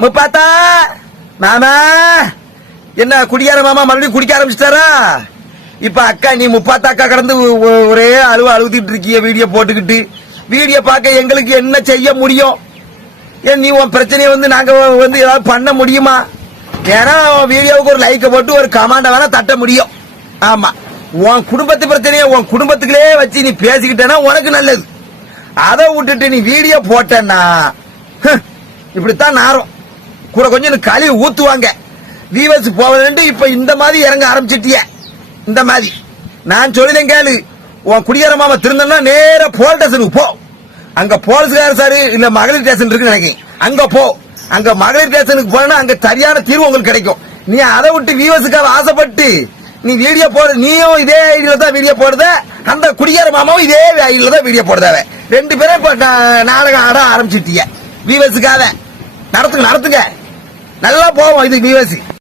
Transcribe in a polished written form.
முப்பாத்தா மாமா என்ன குடிக்கார மாமா மறுபடியும் குடிக்க ஆரம்பிச்சிட்டாரா? இப்ப அக்கா நீ முப்பாத்தா அக்கா கடந்து ஒரே அழுத்திட்டு இருக்கிய வீடியோ போட்டுக்கிட்டு. வீடியோ பார்க்க எங்களுக்கு என்ன செய்ய முடியும்? ஏன் நீ உன் பிரச்சனையை நாங்க ஏதாவது பண்ண முடியுமா? ஏன்னா வீடியோவுக்கு ஒரு லைக் போட்டு ஒரு கமாண்ட வேணா தட்ட முடியும். ஆமா, உன் குடும்பத்து பிரச்சனையை உன் குடும்பத்துக்குள்ளே வச்சு நீ பேசிக்கிட்டேன்னா உனக்கு நல்லது. அதை விட்டுட்டு நீ வீடியோ போட்டேன்னா இப்படித்தான் நாரும் கூட கொஞ்சம் கழுவி ஊத்துவாங்க. வீவர்ஸ் போவது இப்ப இந்த மாதிரி இறங்க ஆரம்பிச்சிட்டிய. இந்த மாதிரி நான் சொல்லுதேன் கேளு. உன் குடியார மாமா திருந்தா நேர போலீஸ் ஸ்டேஷனுக்கு போ. அங்க போலீஸ்கார சாரு இல்ல மகளிர் ஸ்டேஷன் இருக்கு நினைக்கிறேன். அங்க போ. அங்க மகளிர் ஸ்டேஷனுக்கு போனா அங்க சரியான தீர்வு உங்களுக்கு கிடைக்கும். நீ அதை விட்டு வியூவர்ஸுக்காக ஆசைப்பட்டு நீ வீடியோ போடு. நீயும் இதே ஐடியில தான் வீடியோ போடுத, அந்த குடியார மாமாவும் இதே ஐடியில தான் வீடியோ போடுதாவ. ரெண்டு பேரும் இப்ப நாடகம் ஆட ஆரம்பிச்சிட்டீங்க. வியூவர்ஸுக்காக நடத்துங்க நல்லா போவோம் இது வியூவர்ஸ்.